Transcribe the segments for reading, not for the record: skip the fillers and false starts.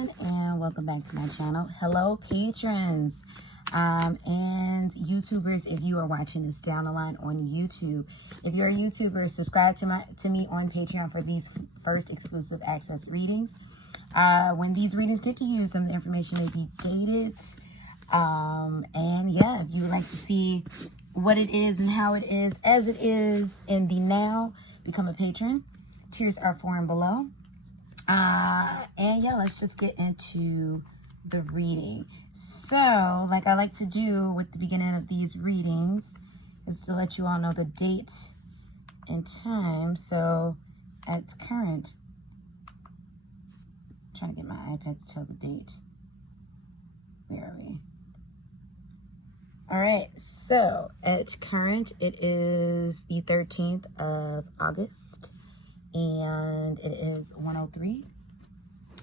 everyone, and welcome back to my channel. Hello patrons and YouTubers. If you are watching this down the line on YouTube, if you're a YouTuber, subscribe to me on Patreon for these first exclusive access readings. When these readings get to you, some of the information may be dated, and yeah, if you would like to see what it is and how it is as it is in the now, become a patron. Tiers are for and below. And yeah, let's just get into the reading. So, like I like to do with the beginning of these readings, is to let you all know the date and time. So, at current, I'm trying to get my iPad to tell the date. Where are we? All right, so at current, it is the 13th of August. And it is 1:03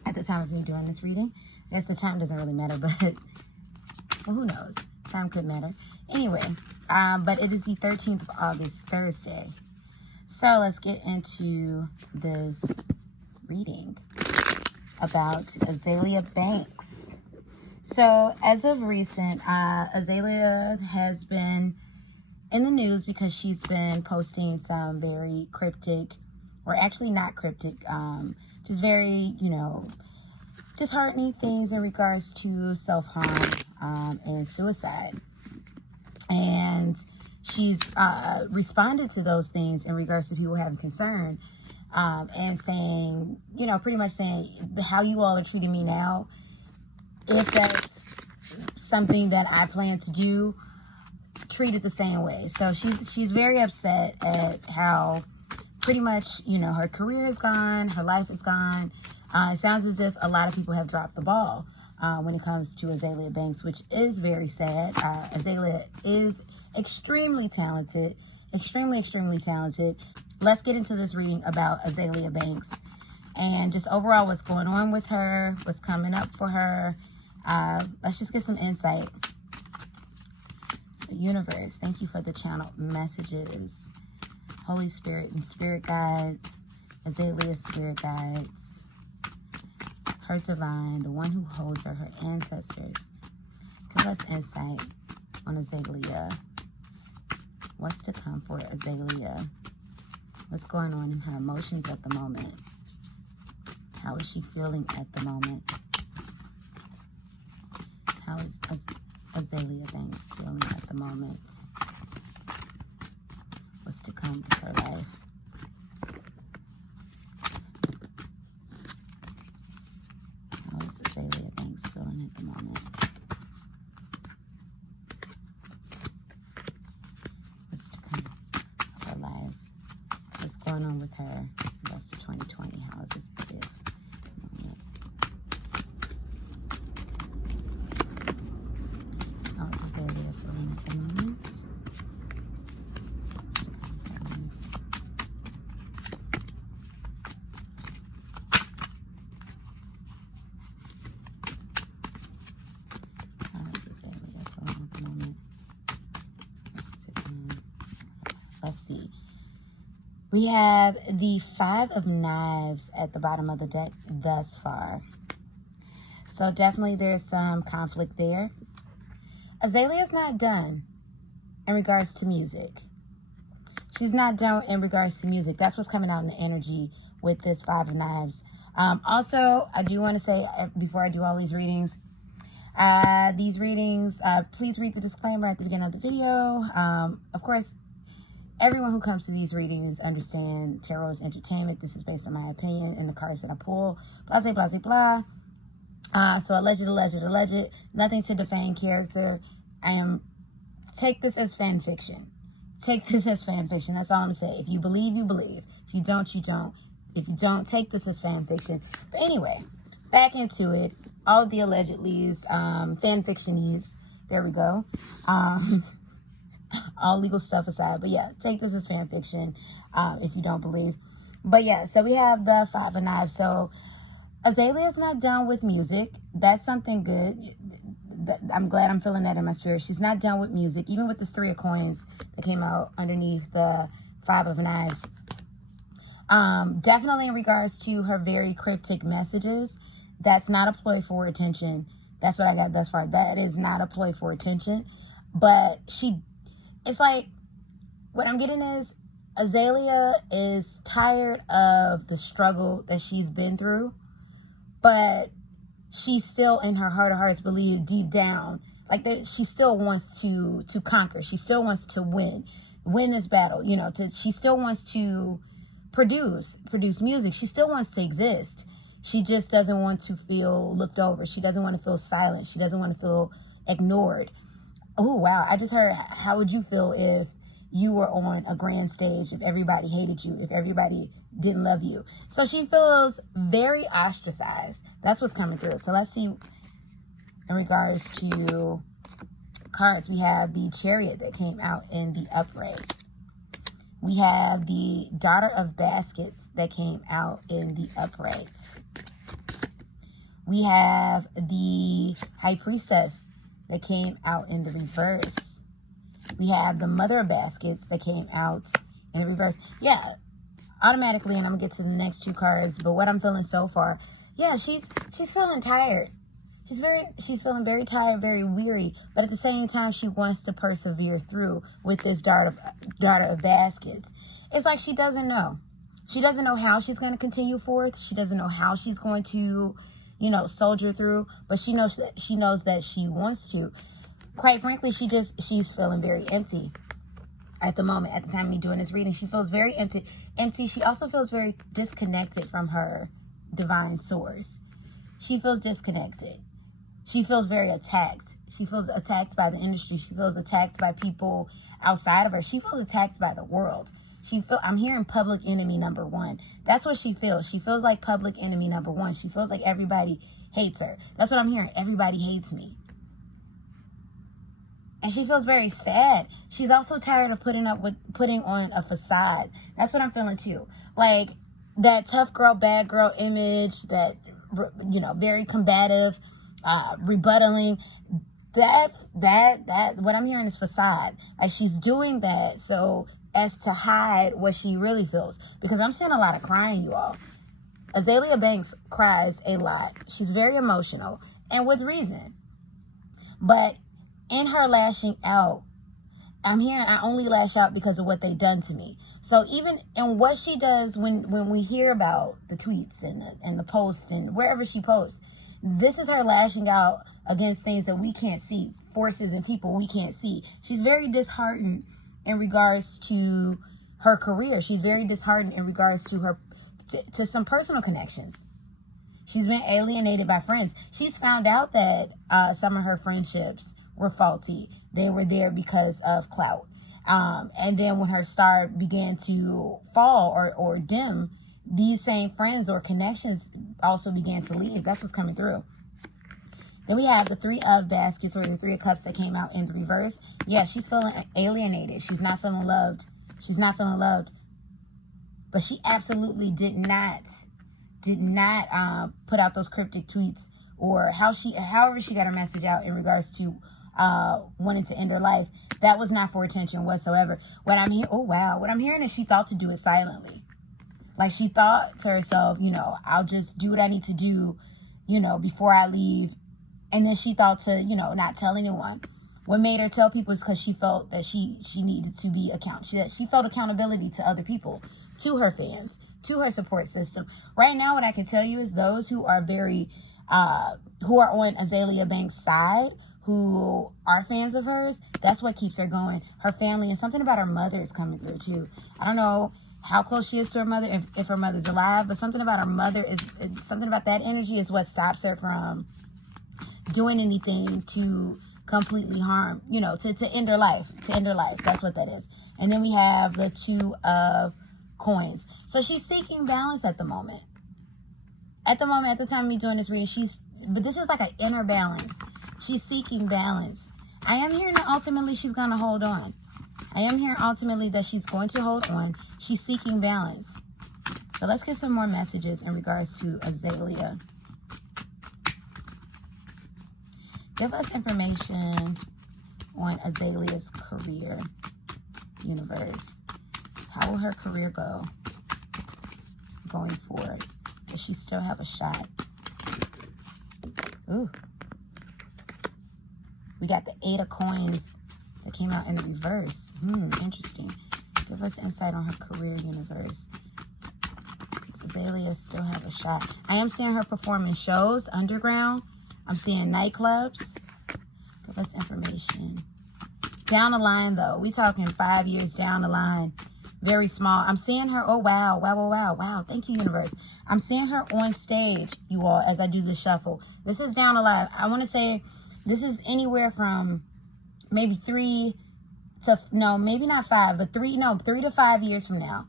at the time of me doing this reading. I guess the time doesn't really matter, but well, who knows? Time could matter. Anyway, but it is the 13th of August, Thursday. So let's get into this reading about Azealia Banks. So as of recent, Azealia has been in the news because she's been posting some very cryptic, or actually not cryptic, just very, disheartening things in regards to self-harm and suicide. And she's responded to those things in regards to people having concern, and saying, pretty much saying, how you all are treating me now, if that's something that I plan to do, treat it the same way. So she's very upset at how pretty much, her career is gone, her life is gone. It sounds as if a lot of people have dropped the ball when it comes to Azealia Banks, which is very sad. Azealia is extremely talented, extremely talented. Let's get into this reading about Azealia Banks and just overall what's going on with her, what's coming up for her. Let's just get some insight. So, universe, thank you for the channel messages. Holy Spirit and Spirit Guides, Azealia Spirit Guides, her divine, the one who holds her ancestors. Give us insight on Azealia. What's to come for Azealia? What's going on in her emotions at the moment? How is she feeling at the moment? How is Azealia Banks feeling at the moment? What's to come with her life? How is Azealia Banks feeling at the moment? What's to come with her life? What's going on with her the rest of 2020? How is this fit? How is Azealia feeling at the moment? Let's see. We have the 5 of Knives at the bottom of the deck thus far. So definitely there's some conflict there. Azalea's not done in regards to music. She's not done in regards to music. That's what's coming out in the energy with this 5 of Knives. Also, I do want to say, before I do all these readings, please read the disclaimer at the beginning of the video. Of course, everyone who comes to these readings understand tarot is entertainment. This is based on my opinion and the cards that I pull. Blah, blah, blah, blah. So alleged. Nothing to defame character. Take this as fan fiction. Take this as fan fiction. That's all I'm going to say. If you believe, you believe. If you don't, you don't. If you don't, take this as fan fiction. But anyway, back into it. All of the allegedly's, fan fictionies. There we go. All legal stuff aside. But yeah, take this as fan fiction if you don't believe. But yeah, so we have the 5 of Knives. So Azealia is not done with music. That's something good. I'm glad I'm feeling that in my spirit. She's not done with music. Even with this 3 of Coins that came out underneath the 5 of Knives. Definitely in regards to her very cryptic messages, that's not a ploy for attention. That's what I got thus far. That is not a ploy for attention. But it's like, what I'm getting is, Azealia is tired of the struggle that she's been through, but she still, in her heart of hearts, believe deep down, like that she still wants to conquer. She still wants to win this battle. You know, she still wants to produce music. She still wants to exist. She just doesn't want to feel looked over. She doesn't want to feel silent. She doesn't want to feel ignored. Oh, wow. I just heard, how would you feel if you were on a grand stage, if everybody hated you, if everybody didn't love you? So she feels very ostracized. That's what's coming through. So let's see in regards to cards. We have the Chariot that came out in the upright. We have the Daughter of Baskets that came out in the upright. We have the High Priestess that came out in the reverse. We have the Mother of Baskets that came out in the reverse. Yeah, automatically, and I'm going to get to the next two cards, but what I'm feeling so far, yeah, she's feeling tired. She's feeling very tired, very weary, but at the same time, she wants to persevere through with this Daughter of Baskets. It's like she doesn't know. She doesn't know how she's going to continue forth. She doesn't know how she's going to, soldier through, but she knows that she wants to. Quite frankly, she's feeling very empty at the moment. At the time of me doing this reading, she feels very empty. She also feels very disconnected from her divine source. She feels disconnected. She feels very attacked. She feels attacked by the industry. She feels attacked by people outside of her. She feels attacked by the world. I'm hearing public enemy number one. That's what she feels. She feels like public enemy number one. She feels like everybody hates her. That's what I'm hearing. Everybody hates me. And she feels very sad. She's also tired of putting on a facade. That's what I'm feeling too. Like that tough girl, bad girl image, that, very combative, rebuttaling. That what I'm hearing is facade. Like she's doing that so as to hide what she really feels. Because I'm seeing a lot of crying, you all. Azealia Banks cries a lot. She's very emotional, and with reason. But in her lashing out, I'm hearing, I only lash out because of what they done to me. So even in what she does when we hear about the tweets and the posts and wherever she posts, this is her lashing out against things that we can't see, forces and people we can't see. She's very disheartened in regards to her career. She's very disheartened in regards to to some personal connections. She's been alienated by friends. She's found out that some of her friendships were faulty. They were there because of clout. And then when her star began to fall or dim, these same friends or connections also began to leave. That's what's coming through. Then we have the Three of Baskets, or the Three of Cups that came out in the reverse. Yeah, she's feeling alienated. She's not feeling loved. She's not feeling loved. But she absolutely did not put out those cryptic tweets, or however she got her message out in regards to wanting to end her life. That was not for attention whatsoever. What I'm hearing is she thought to do it silently. Like she thought to herself, I'll just do what I need to do, before I leave. And then she thought to, not tell anyone. What made her tell people is because she felt that she needed to be she felt accountability to other people, to her fans, to her support system. Right now, what I can tell you is those who are who are on Azealia Banks' side, who are fans of hers, that's what keeps her going. Her family, and something about her mother is coming through too. I don't know how close she is to her mother, if her mother's alive, but something about her mother something about that energy is what stops her from doing anything to completely harm, to end her life, That's what that is. And then we have the Two of Coins. So she's seeking balance at the moment. At the time of me doing this reading, but this is like an inner balance. She's seeking balance. I am hearing that ultimately she's going to hold on. I am hearing ultimately that she's going to hold on. She's seeking balance. So let's get some more messages in regards to Azealia. Give us information on Azalea's career, universe. How will her career go? going forward? Does she still have a shot? Ooh. We got the 8 of coins that came out in the reverse. Interesting. Give us insight on her career, universe. Does Azealia still have a shot? I am seeing her performing shows, underground. I'm seeing nightclubs. Give us information. Down the line, though. We talking 5 years down the line. Very small. I'm seeing her. Oh, wow. Wow, wow, wow. Wow. Thank you, universe. I'm seeing her on stage, you all, as I do the shuffle. This is down the line. I want to say this is anywhere from maybe 3 to, no, maybe not 5, but 3 to 5 years from now.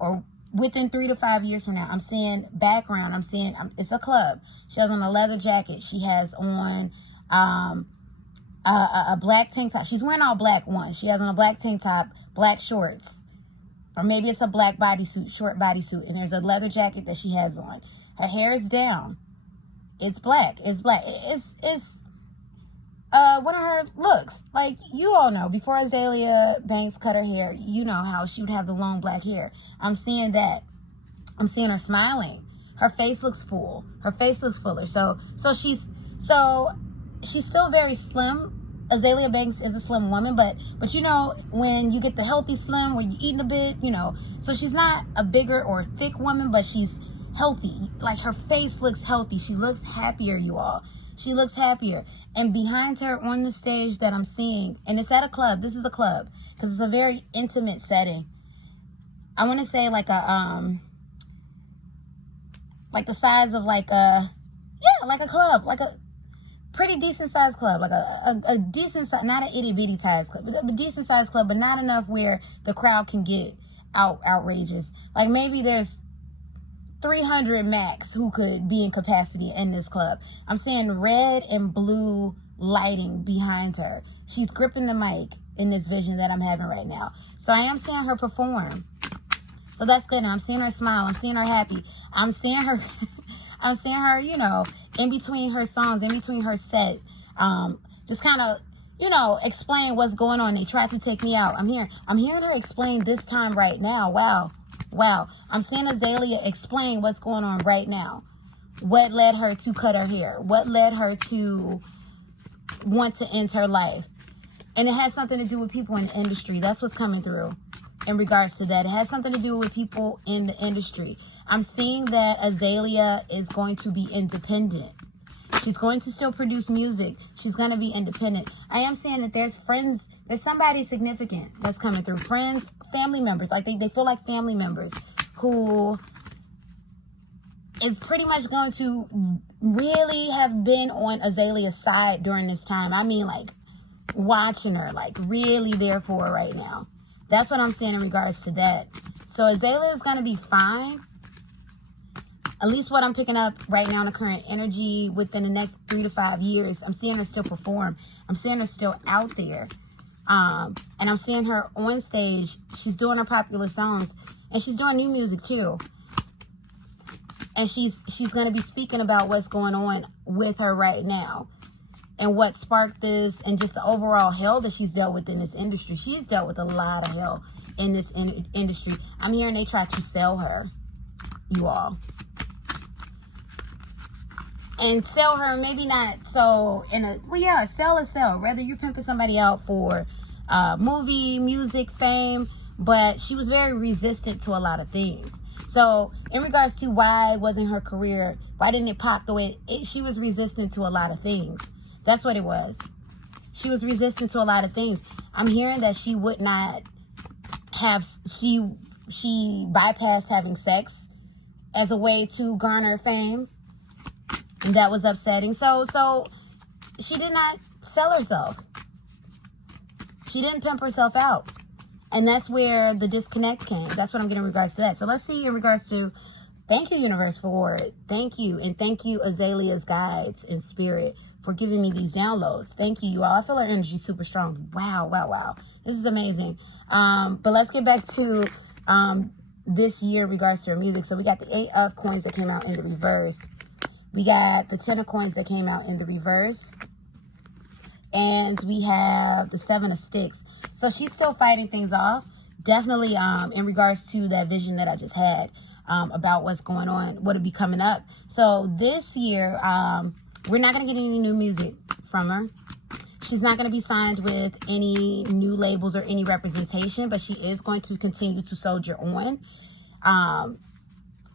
Or within 3 to 5 years from now. I'm seeing background. I'm seeing, it's a club. She has on a leather jacket. She has on a black tank top. She's wearing all black one. She has on a black tank top, black shorts. Or maybe it's a black bodysuit, short bodysuit. And there's a leather jacket that she has on. Her hair is down. It's black. It's black. It's one of her looks. Like, you all know, before Azealia Banks cut her hair, you know how she would have the long black hair. I'm seeing that. I'm seeing her smiling. Her face looks full. Her face looks fuller. So she's still very slim. Azealia Banks is a slim woman, but you know, when you get the healthy slim, where you're eating a bit, you know, so she's not a bigger or thick woman, but she's healthy. Like, her face looks healthy. She looks happier, you all. She looks happier. And behind her on the stage that I'm seeing, and it's at a club. This is a club, because it's a very intimate setting. I want to say like a, like the size of like a, yeah, like a club, like a pretty decent sized club, like a decent size, not an itty bitty sized club, but a decent sized club, but not enough where the crowd can get outrageous. Like, maybe there's 300 max who could be in capacity in this club. I'm seeing red and blue lighting behind her. She's gripping the mic in this vision that I'm having right now. So I am seeing her perform. So that's good. Now I'm seeing her smile. I'm seeing her happy. I'm seeing her, I'm seeing her, you know, in between her songs, in between her set, just kind of, you know, explain what's going on. They tried to take me out. I'm hearing her explain this time right now. Wow. I'm seeing Azealia explain what's going on right now. What led her to cut her hair? What led her to want to end her life? And it has something to do with people in the industry. That's what's coming through in regards to that. It has something to do with people in the industry. I'm seeing that Azealia is going to be independent. She's going to still produce music. She's going to be independent. I am saying that there's friends, there's somebody significant that's coming through. Friends, family members, like they feel like family members who is pretty much going to really have been on Azalea's side during this time. I mean, like, watching her, like, really there for her right now. That's what I'm saying in regards to that. So Azealia is going to be fine. At least what I'm picking up right now in the current energy within the next 3 to 5 years. I'm seeing her still perform. I'm seeing her still out there. And I'm seeing her on stage. She's doing her popular songs. And she's doing new music too. And she's going to be speaking about what's going on with her right now. And what sparked this. And just the overall hell that she's dealt with in this industry. She's dealt with a lot of hell in this industry. I'm hearing they try to sell her. You all. And sell her, maybe not so in a, well, yeah, sell is sell. Whether you're pimping somebody out for movie, music, fame, but she was very resistant to a lot of things. So in regards to why wasn't her career, why didn't it pop the way she was resistant to a lot of things. That's what it was. She was resistant to a lot of things. I'm hearing that she would not have, she bypassed having sex as a way to garner fame. And that was upsetting. So she did not sell herself. She didn't pimp herself out. And that's where the disconnect came. That's what I'm getting in regards to that. So let's see in regards to, thank you, universe, for it. Thank you. And thank you, Azalea's guides and spirit, for giving me these downloads. Thank you, you all. I feel her energy super strong. Wow. This is amazing. But let's get back to this year in regards to her music. So we got the 8 of coins that came out in the reverse. We got the 10 of coins that came out in the reverse. And we have the 7 of sticks. So she's still fighting things off. Definitely in regards to that vision that I just had. about what's going on, what'll be coming up. So this year, we're not going to get any new music from her. She's not going to be signed with any new labels or any representation, but she is going to continue to soldier on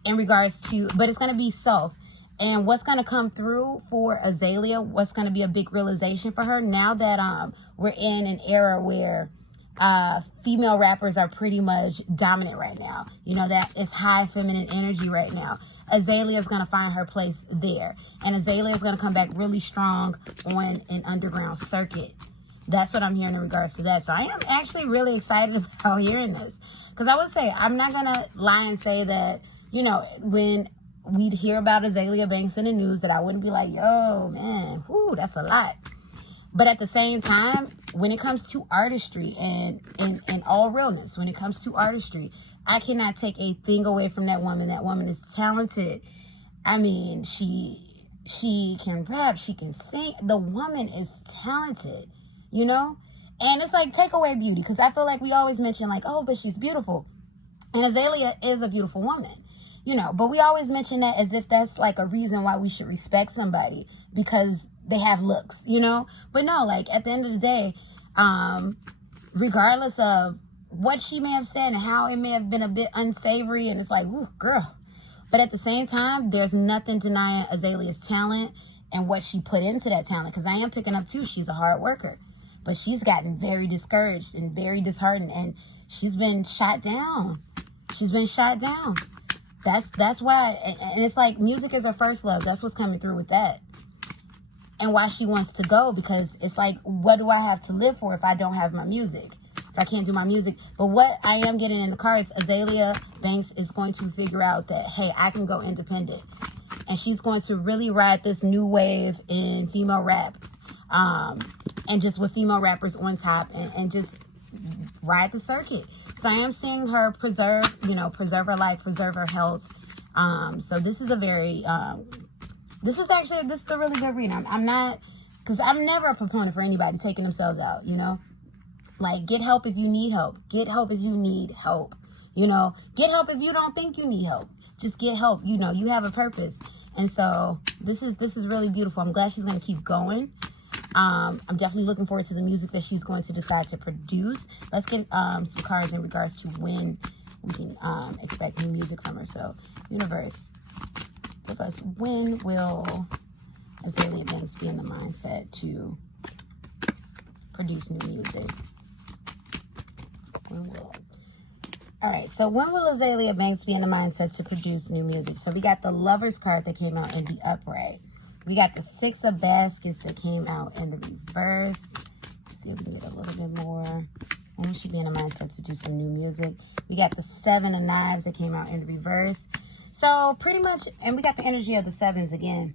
in regards to, but it's going to be self. And what's going to come through for Azealia, what's going to be a big realization for her now that we're in an era where female rappers are pretty much dominant right now. You know, that it's high feminine energy right now. Azealia is going to find her place there. And Azealia is going to come back really strong on an underground circuit. That's what I'm hearing in regards to that. So I am actually really excited about hearing this. Because I would say, I'm not going to lie and say that, you know, when we'd hear about Azealia Banks in the news, that I wouldn't be like, yo, man, whoo, that's a lot. But at the same time, when it comes to artistry and all realness, when it comes to artistry, I cannot take a thing away from that woman. That woman is talented. I mean, she can rap, she can sing. The woman is talented, you know? And it's like, take away beauty, because I feel like we always mention like, oh, but she's beautiful. And Azealia is a beautiful woman, you know, but we always mention that as if that's like a reason why we should respect somebody because they have looks, you know? But no, like at the end of the day, regardless of what she may have said and how it may have been a bit unsavory, and it's like, ooh, girl. But at the same time, there's nothing denying Azealia's talent and what she put into that talent. Because I am picking up too, she's a hard worker. But she's gotten very discouraged and very disheartened, and she's been shot down. She's been shot down. That's why, and it's like music is her first love. That's what's coming through with that. And why she wants to go, because it's like, what do I have to live for if I don't have my music? If I can't do my music? But what I am getting in the cards, Azealia Banks is going to figure out that, hey, I can go independent. And she's going to really ride this new wave in female rap. And just with female rappers on top, and just ride the circuit. So I am seeing her preserve her life, preserve her health. So this is a very, this is a really good read. I'm not, because I'm never a proponent for anybody taking themselves out, you know? Like, get help if you need help. Get help if you need help, you know? Get help if you don't think you need help. Just get help, you know? You have a purpose. And so this is really beautiful. I'm glad she's going to keep going. I'm definitely looking forward to the music that she's going to decide to produce. Let's get some cards in regards to when we can expect new music from her. So, universe, give us, when will Azealia Banks be in the mindset to produce new music? All right, so when will Azealia Banks be in the mindset to produce new music? So we got the Lovers card that came out in the upright. We got the Six of Baskets that came out in the reverse. Let's see if we can get a little bit more. When will she be in the mindset to do some new music? We got the Seven of Knives that came out in the reverse. So pretty much, and we got the energy of the sevens again.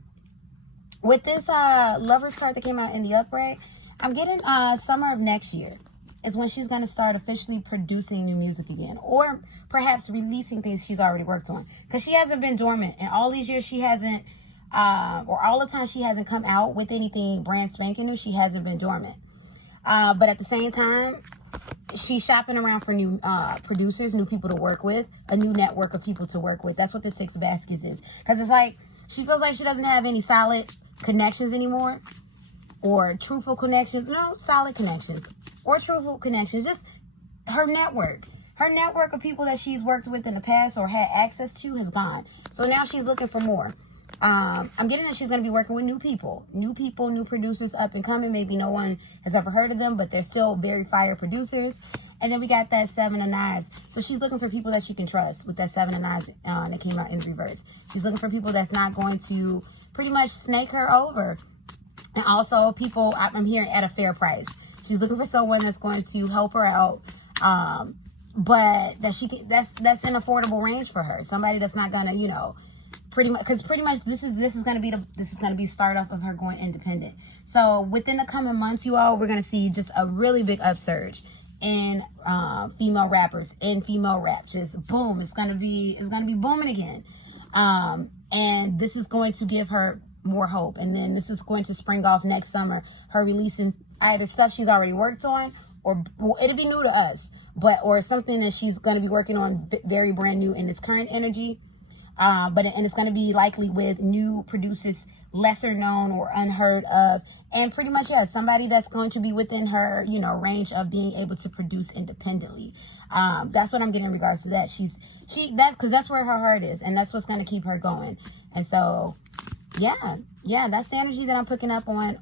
With this Lovers card that came out in the upright, I'm getting summer of next year is when she's going to start officially producing new music again. Or perhaps releasing things she's already worked on. Because she hasn't been dormant. In all these years, she hasn't, or all the time she hasn't come out with anything brand spanking new. She hasn't been dormant. But at the same time, she's shopping around for new producers, new people to work with, a new network of people to work with. That's what the Six of Baskets is. Because it's like, she feels like she doesn't have any solid connections anymore. Or truthful connections. No, solid connections. Or truthful connections. Just her network. Her network of people that she's worked with in the past or had access to has gone. So now she's looking for more. I'm getting that she's going to be working with new people, new producers up and coming. Maybe no one has ever heard of them, but they're still very fire producers. And then we got that Seven of Knives. So she's looking for people that she can trust with that Seven of Knives that came out in reverse. She's looking for people that's not going to pretty much snake her over. And also people, I'm hearing, at a fair price. She's looking for someone that's going to help her out, but that she can, that's an affordable range for her. Somebody that's not gonna, you know, pretty much, because pretty much this is gonna be start off of her going independent. So within the coming months, you all, we're gonna see just a really big upsurge in female rappers, in female rap. Just boom, it's gonna be booming again, and this is going to give her more hope. And then this is going to spring off next summer, her releasing either stuff she's already worked on, or it'll be new to us, or something that she's going to be working on very brand new in this current energy. And it's going to be likely with new producers, lesser known or unheard of, and pretty much, yeah, somebody that's going to be within her, you know, range of being able to produce independently. That's what I'm getting in regards to that. Because that's where her heart is, and that's what's going to keep her going. And so, yeah, that's the energy that I'm picking up on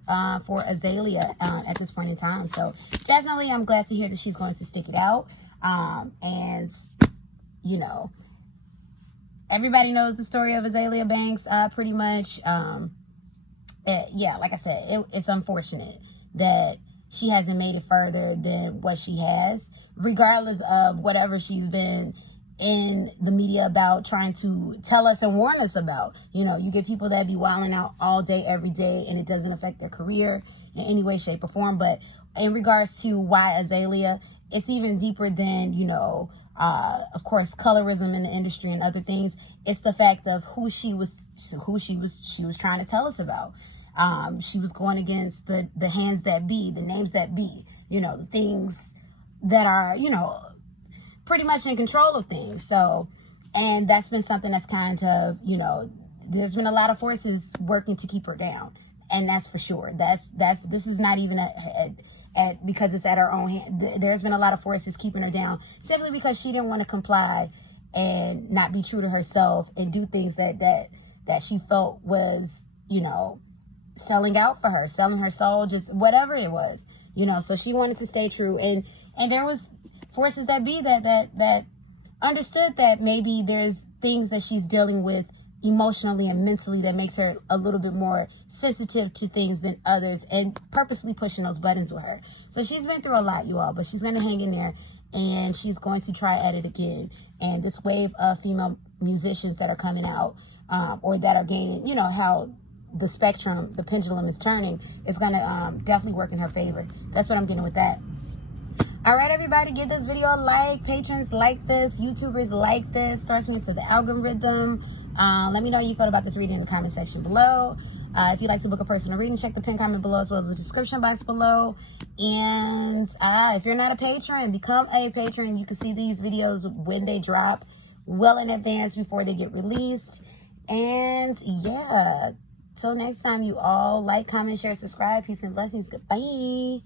for Azealia at this point in time. So definitely, I'm glad to hear that she's going to stick it out. And you know, everybody knows the story of Azealia Banks, pretty much. Yeah, like I said, it's unfortunate that she hasn't made it further than what she has, regardless of whatever she's been in the media about, trying to tell us and warn us about. You know, you get people that be wilding out all day, every day, and it doesn't affect their career in any way, shape, or form. But in regards to why Azealia, it's even deeper than, you know, of course, colorism in the industry and other things. It's the fact of who she was trying to tell us about. She was going against the hands that be, the names that be, you know, the things that are, you know, pretty much in control of things. So, and that's been something that's kind of, you know, there's been a lot of forces working to keep her down, and that's for sure. This is not even because it's at her own hand. There's been a lot of forces keeping her down simply because she didn't want to comply and not be true to herself and do things that she felt was, you know, selling out for her, selling her soul, just whatever it was, you know. So she wanted to stay true, and there was forces that be that understood that maybe there's things that she's dealing with emotionally and mentally that makes her a little bit more sensitive to things than others, and purposely pushing those buttons with her. So she's been through a lot, you all, but she's going to hang in there, and she's going to try at it again. And this wave of female musicians that are coming out, or that are gaining, you know, how the spectrum, the pendulum is turning, is going to definitely work in her favor. That's what I'm getting with that. All right, everybody, give this video a like. Patrons like this. YouTubers like this. Throws me into the algorithm. Let me know how you felt about this reading in the comment section below. If you'd like to book a personal reading, check the pinned comment below as well as the description box below. And if you're not a patron, become a patron. You can see these videos when they drop, well in advance before they get released. And yeah, till next time, you all, like, comment, share, subscribe. Peace and blessings. Goodbye.